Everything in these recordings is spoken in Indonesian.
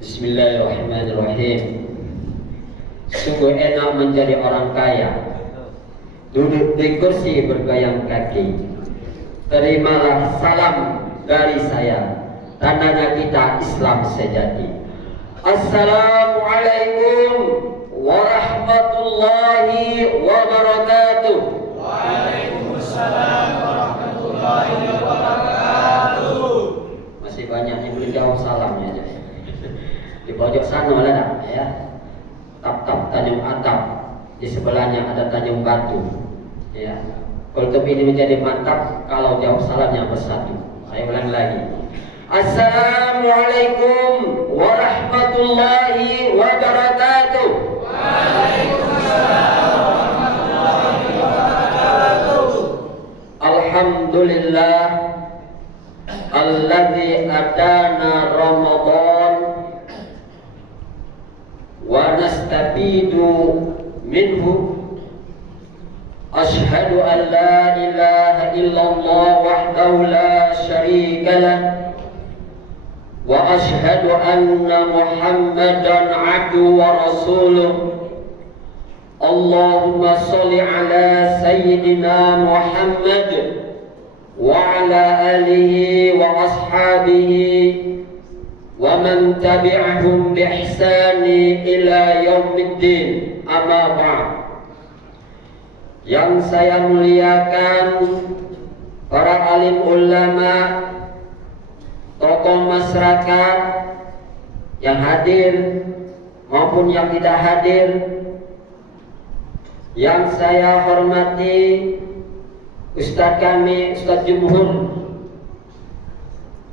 Bismillahirrahmanirrahim. Sungguh enak menjadi orang kaya, duduk di kursi bergoyang kaki. Terimalah salam dari saya, tandanya kita Islam sejati. Assalamualaikum warahmatullahi wabarakatuh. Waalaikumsalam warahmatullahi wabarakatuh. Masih banyak yang belum jawab salamnya aja. Di pojok sana ada ya, tap-tap Tanjung Atap, di sebelahnya ada Tanjung Batu ya. Kultum ini menjadi mantap kalau jawab salamnya bersatu. Saya ulang lagi. Assalamualaikum warahmatullahi wabarakatuh. Waalaikumsalam warahmatullahi wabarakatuh. Alhamdulillah alladzi atana Ramadan wa nastafidu minhu. Ashhadu an la ilaha illallah wahdahu la syarika lah wa ashhadu anna Muhammadan abduhu wa rasuluh. Allahumma sholli ala sayyidina Muhammad wa ala alihi wa ashabihi wa man tabi'ahum bi ihsani ila yaumiddin. Amma ba'd. Yang saya muliakan para alim ulama, tokoh masyarakat yang hadir maupun yang tidak hadir, yang saya hormati Ustaz kami, Ustaz Jumhur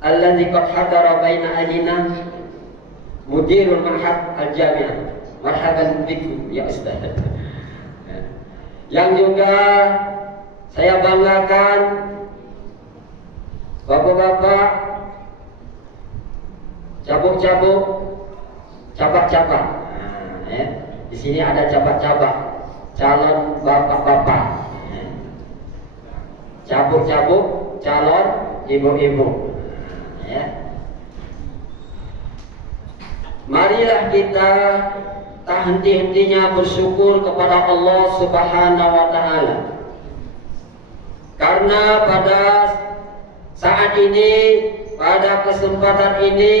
alladzi qad hadara baina alina, Mudirul Ma'had Al-Jami'ah. Marhaban bikum ya Ustaz. Yang juga saya banggakan bapak-bapak cabuk-cabuk, cabak-cabak. Ya. Di sini ada cabak-cabak, calon bapak-bapak. Cabuk-cabuk, calon ibu-ibu. Ya. Marilah kita tak henti-hentinya bersyukur kepada Allah Subhanahu wa Ta'ala, karena pada saat ini, pada kesempatan ini,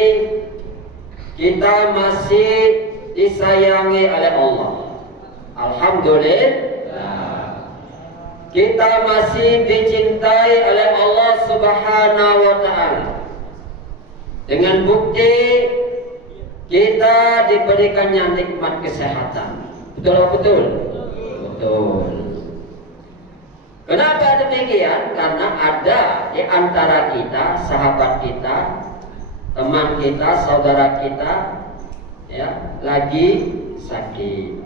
kita masih disayangi oleh Allah. Alhamdulillah, kita masih dicintai oleh Allah Subhanahu wa Ta'ala. Dengan bukti kita diberikannya nikmat kesehatan. Betul atau betul? Betul. Kenapa demikian? Karena ada di antara kita, sahabat kita, teman kita, saudara kita, ya, lagi sakit.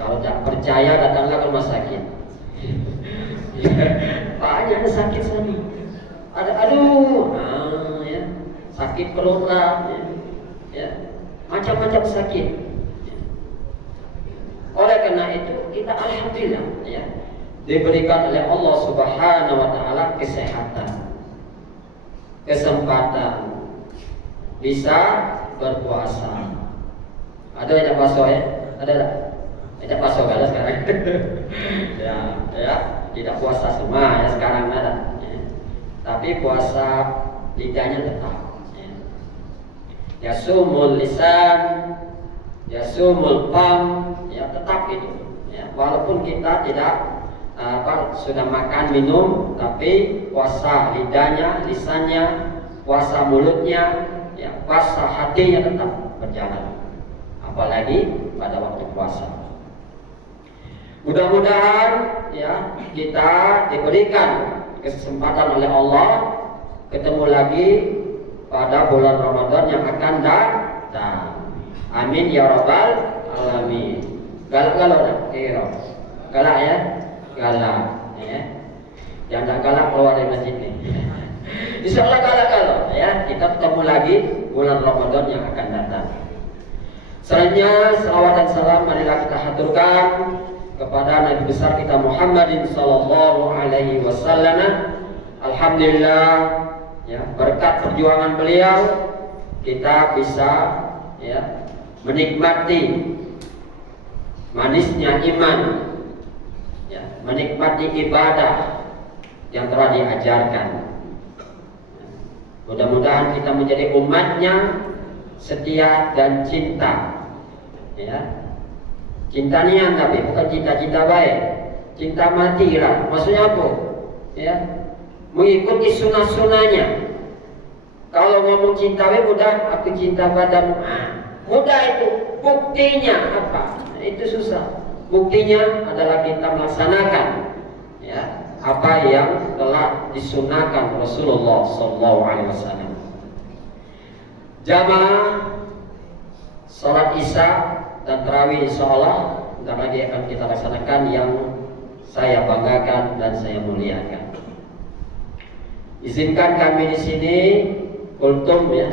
Kalau tak percaya, datanglah ke rumah sakit. Banyak sakit sana. Ada, ya, sakit perut lah. Ya, macam-macam sakit. Oleh karena itu kita alhamdulillah ya, diberikan oleh Allah Subhanahu wa Ta'ala kesehatan, kesempatan bisa berpuasa. Ada yang puasa ya? Ada puasa ada sekarang. ya, tidak puasa semua ya sekarang ada. Ya. Tapi puasa lidahnya tetap. Yasumul lisan, yasumul fam, ya tetap itu. Ya, walaupun kita tidak sudah makan minum, tapi puasa lidahnya, lisannya, puasa mulutnya, ya puasa hatinya tetap berjalan. Apalagi pada waktu puasa. Mudah-mudahan ya kita diberikan kesempatan oleh Allah ketemu lagi pada bulan Ramadan yang akan datang. Amin ya rabbal alamin. Galak-galak dah, galak ya, galak ya. Yang tak galak keluar dari masjid ini. Insyaallah galak-galak ya. Kita ketemu lagi bulan Ramadan yang akan datang. Selanjutnya salawat dan salam marilah kita haturkan kepada Nabi besar kita Muhammadin sallallahu alaihi wasallam. Alhamdulillah ya, berkat perjuangan beliau kita bisa ya menikmati manisnya iman, ya, menikmati ibadah yang telah diajarkan. Mudah-mudahan kita menjadi umatnya setia dan cinta, ya. Cinta niat tapi bukan cinta-cinta baik, cinta mati lah. Maksudnya apa? Ya, mengikuti sunnah-sunnahnya. Kalau ngomong cinta mudah, aku cinta padamu. Mudah itu. Buktinya apa? Itu susah. Buktinya adalah kita melaksanakan ya apa yang telah disunahkan Rasulullah SAW. Jamaah salat Isya dan tarawih insyaallah bentar lagi akan kita laksanakan, yang saya banggakan dan saya muliakan. Izinkan kami di sini kultum ya.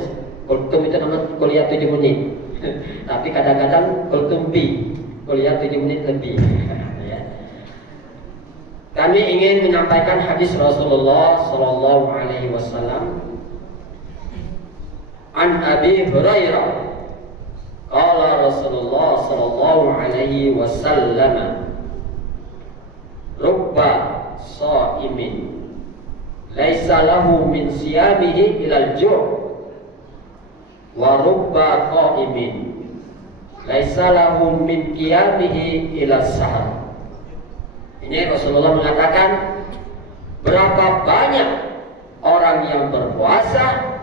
Kultum itu namanya kuliah 7 menit. Tapi kadang-kadang kultum B, kuliah 7 menit lebih. Ya. Kami ingin menyampaikan hadis Rasulullah sallallahu alaihi wasallam. An Abi Hurairah qala Rasulullah sallallahu alaihi wasallam, rubba shaimin laisa lahu min siyamihi ilal ju' wa rubba qa'imin laisa lahu min qiyamihi ila sahar. Ini Rasulullah mengatakan, berapa banyak orang yang berpuasa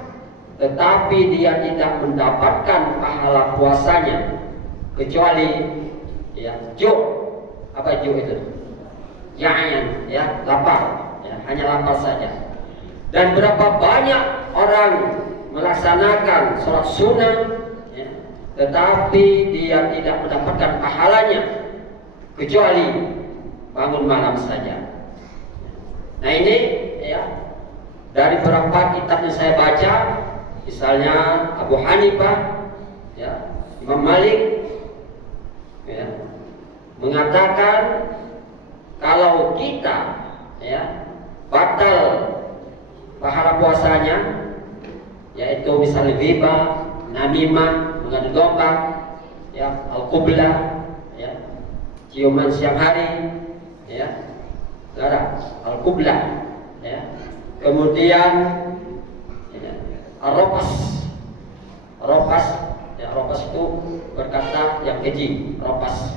tetapi dia tidak mendapatkan pahala puasanya kecuali ya ju'. Apa ju' itu? Ya'yan, ya, lapar, ya, hanya lapar saja. Dan berapa banyak orang melaksanakan sholat sunnah ya, tetapi dia tidak mendapatkan pahalanya kecuali bangun malam saja. Nah ini ya, dari beberapa kitab yang saya baca, misalnya Abu Hanifah ya, Imam Malik ya, mengatakan kalau kita ya batal pahala puasanya, yaitu misalnya ghibah, namimah, mengadu domba, ya, al-qublah, ya, ciuman siang hari, ya, al-qublah, ya, kemudian ya, al-ropas, ya, ropas itu berkata yang keji, ropas.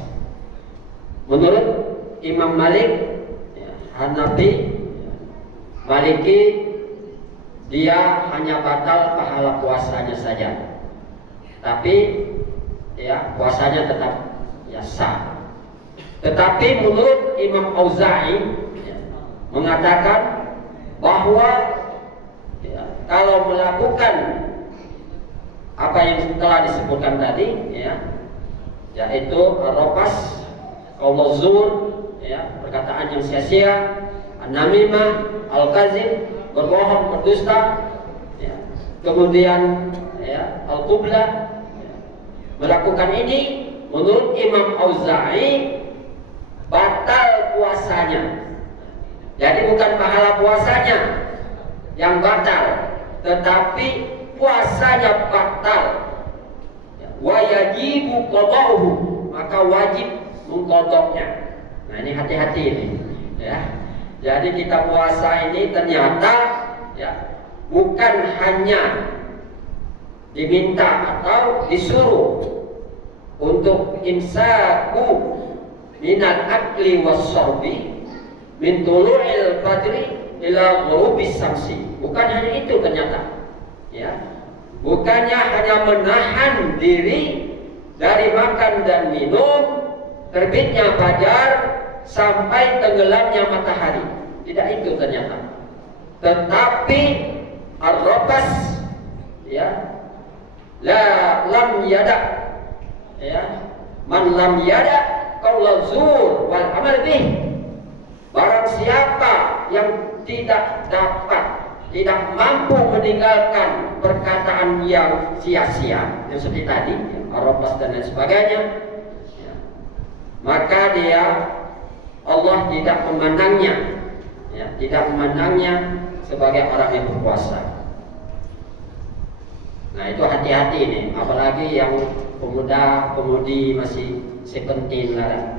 Menurut Imam Malik, ya, Hanafi, ya, Maliki, dia hanya batal pahala puasanya saja, tapi ya puasanya tetap ya sah. Tetapi menurut Imam Auza'i ya, mengatakan bahwa ya, kalau melakukan apa yang telah disebutkan tadi ya, yaitu ropas, qaul zur, ya, perkataan yang sia-sia, an-namimah, al-kazib, berbohong, berdusta, ya, kemudian ya, al-qublah, ya, melakukan ini menurut Imam Auza'i batal puasanya. Jadi bukan pahala puasanya yang batal, tetapi puasanya batal. Ya, wa yajibu qada'uhu, maka wajib mengqadanya. Nah ini hati-hati ini ya. Jadi kita puasa ini ternyata ya bukan hanya diminta atau disuruh untuk imsaku minal akli wasyarbi min tulu'il fajri ila ghurubis syamsi. Bukan hanya itu ternyata ya. Bukannya hanya menahan diri dari makan dan minum terbitnya fajar sampai tenggelamnya matahari. Tidak itu ternyata. Tetapi ar-rabas ya, lam yada ya, man lam yada qaul zur wal amal bih. Barang siapa yang tidak dapat, tidak mampu meninggalkan perkataan yang sia-sia yang seperti tadi, ar-rabas dan lain sebagainya, ya, maka dia Allah tidak memandangnya, ya, tidak memandangnya sebagai orang yang berpuasa. Nah itu hati-hati nih, apalagi yang pemuda-pemudi masih 17 lah.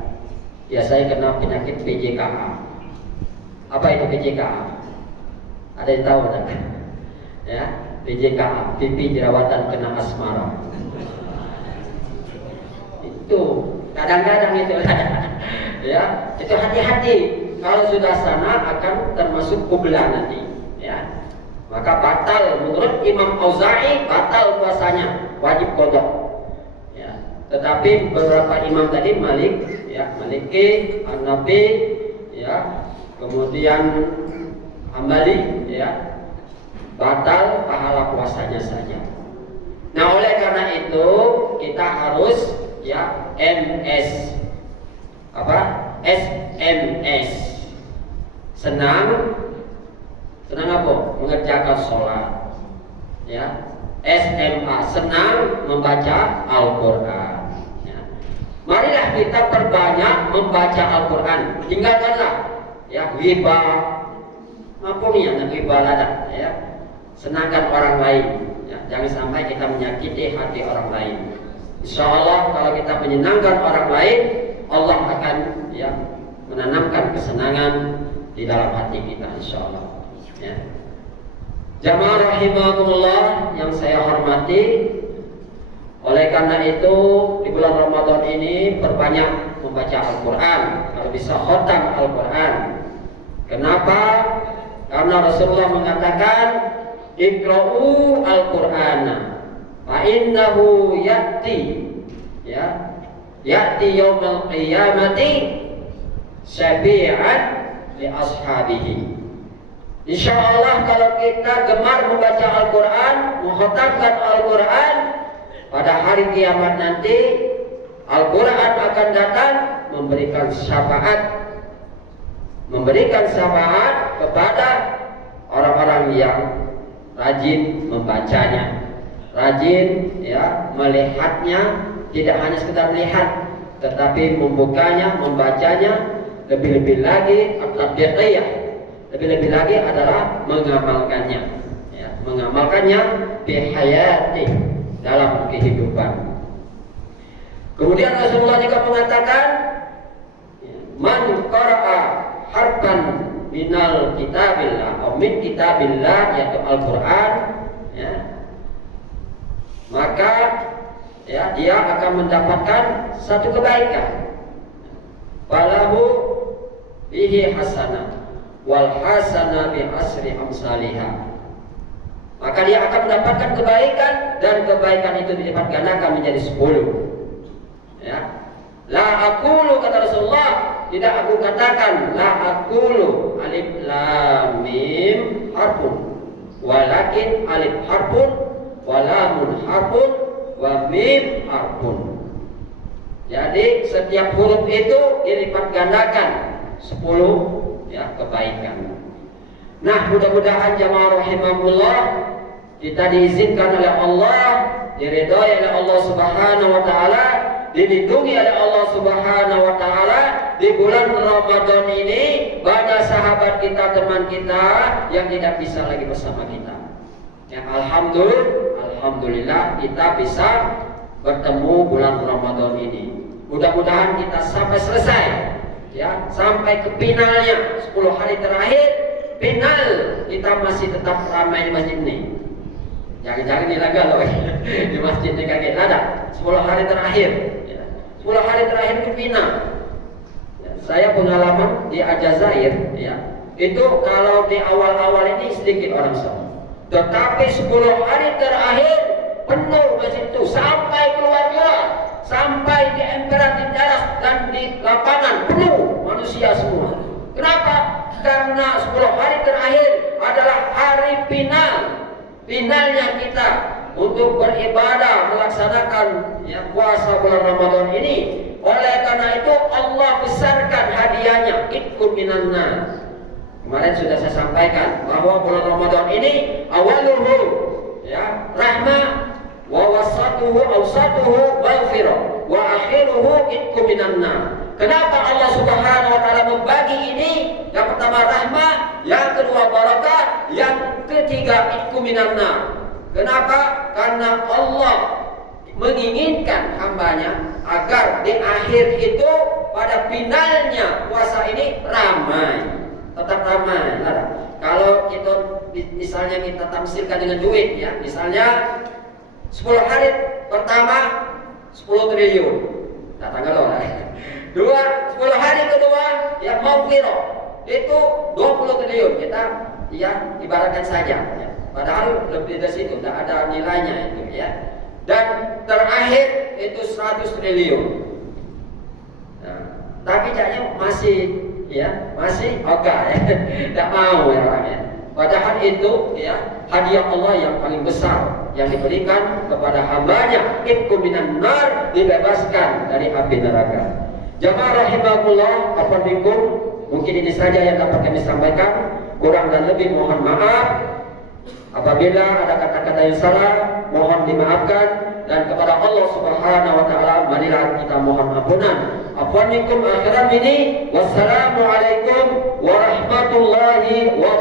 Biasanya kena penyakit PJKA. Apa itu PJKA? Ada yang tahu tak? Ya, PJKA, pipi jerawatan kena asmara. Itu kadang-kadang itu ya, itu hati-hati. Kalau sudah sana akan termasuk kubla nanti, ya. Maka batal menurut Imam Auza'i, batal puasanya, wajib qadha. Ya. Tetapi beberapa imam tadi Malik, ya, Maliki, Hanafi, ya, kemudian Hambali, ya, batal pahala puasanya saja. Nah, oleh karena itu kita harus, ya, SMS. Apa? SMS. Senang apa? Mengerjakan sholat. Ya. SMA, senang membaca Al-Quran. Ya. Marilah kita perbanyak membaca Al-Quran. Tinggalkanlah, ya, ghibah. Apa nih yang ghibah ada? Ya. Senangkan orang lain. Ya. Jangan sampai kita menyakiti hati orang lain. Insya Allah kalau kita menyenangkan orang lain, Allah akan, ya, menanamkan kesenangan di dalam hati kita, insya Allah. Ya. Jamaah rahimakumullah yang saya hormati, oleh karena itu di bulan Ramadan ini perbanyak membaca Al-Quran, kalau bisa khatam Al-Quran. Kenapa? Karena Rasulullah mengatakan, Iqra'u Al-Qur'ana fa innahu ya'ti, ya, ya'ti yaumil qiyamati syafi'an li ashabihi. Insyaallah kalau kita gemar membaca Al-Quran, mengkhatamkan Al-Quran, pada hari kiamat nanti Al-Quran akan datang memberikan syafaat kepada orang-orang yang rajin membacanya, rajin, ya, melihatnya, tidak hanya sekedar melihat, tetapi membukanya, membacanya, lebih-lebih lagi at-tatbiqiyah, lebih-lebih lagi adalah mengamalkannya, ya, mengamalkannya bihayati, dalam kehidupan. Kemudian Rasulullah juga mengatakan, man qara'a harfan minal kitabillah atau min kitabillah, yaitu Al-Quran, ya, maka, ya, dia akan mendapatkan satu kebaikan. Falahu bihi hasanah wal hasanah bi asri amsalihah. Maka dia akan mendapatkan kebaikan, dan kebaikan itu dilipat gandakan menjadi 10. Ya. La aqulu, kata Rasulullah, tidak aku katakan, la aqulu alif lam mim harfun, walakin alif harfun wa lamun harfun wa mim harfun. Jadi setiap huruf itu dilipat gandakan 10, ya, kebaikan. Nah, mudah-mudahan jamaah rahimahullah kita diizinkan oleh Allah, diridhoi oleh Allah Subhanahu wa taala, dilindungi oleh Allah Subhanahu wa taala di bulan Ramadan ini. Banyak sahabat kita, teman kita yang tidak bisa lagi bersama kita. Ya, alhamdulillah kita bisa bertemu bulan Ramadan ini. Mudah-mudahan kita sampai selesai, ya, sampai ke finalnya 10 hari terakhir. Final kita masih tetap ramai di masjid ini. Jangan-jangan dilaga loh di masjid ini kaget ada 10 hari terakhir, ya. 10 hari terakhir ke final. Ya, saya pengalaman di Aljazair, ya, itu kalau di awal-awal ini sedikit orang sama, tetapi 10 hari terakhir penuh masjid itu sampai keluar-keluar, sampai di emperan, di darat, dan di lapangan penuh manusia semua. Kenapa? Karena 10 hari terakhir adalah hari finalnya kita untuk beribadah, melaksanakan, ya, puasa bulan Ramadan ini. Oleh karena itu Allah besarkan hadiahnya, itqu minan nar. Kemarin sudah saya sampaikan bahwa bulan Ramadan ini awaluhu, ya, rahmah, wa wasatuhu awsatuhu maghfirah, wa akhiruhu itqu minan nar. Kenapa Allah Subhanahu wa taala membagi ini? Yang pertama rahmah, yang kedua barakah, yang ketiga itqu minan nar. Kenapa? Karena Allah menginginkan hambanya agar di akhir itu pada finalnya puasa ini ramai, tetap ramai. Kalau kita misalnya kita tafsirkan dengan duit ya, misalnya 10 hari pertama 10 triliun, nah tanggal lah. 10 hari kedua ya maghfirah itu 20 triliun, kita ya ibaratkan saja ya. Padahal lebih dari situ, tidak ada nilainya itu ya. Dan terakhir itu 100 triliun. Nah, tapi kayaknya masih oke ya, tidak mau ya orangnya. Padahal itu ya hadiah Allah yang paling besar yang diberikan kepada hambanya, itqu minan nar, dibebaskan dari api neraka. Jamaah rahimakumullah, afadikum, mungkin ini saja yang dapat kami sampaikan. Kurang dan lebih mohon maaf. Apabila ada kata-kata yang salah, mohon dimaafkan. Dan kepada Allah Subhanahu wa taala marilah kita mohon ampunan. Afwanikum akhiran ini. Wassalamualaikum warahmatullahi wabarakatuh.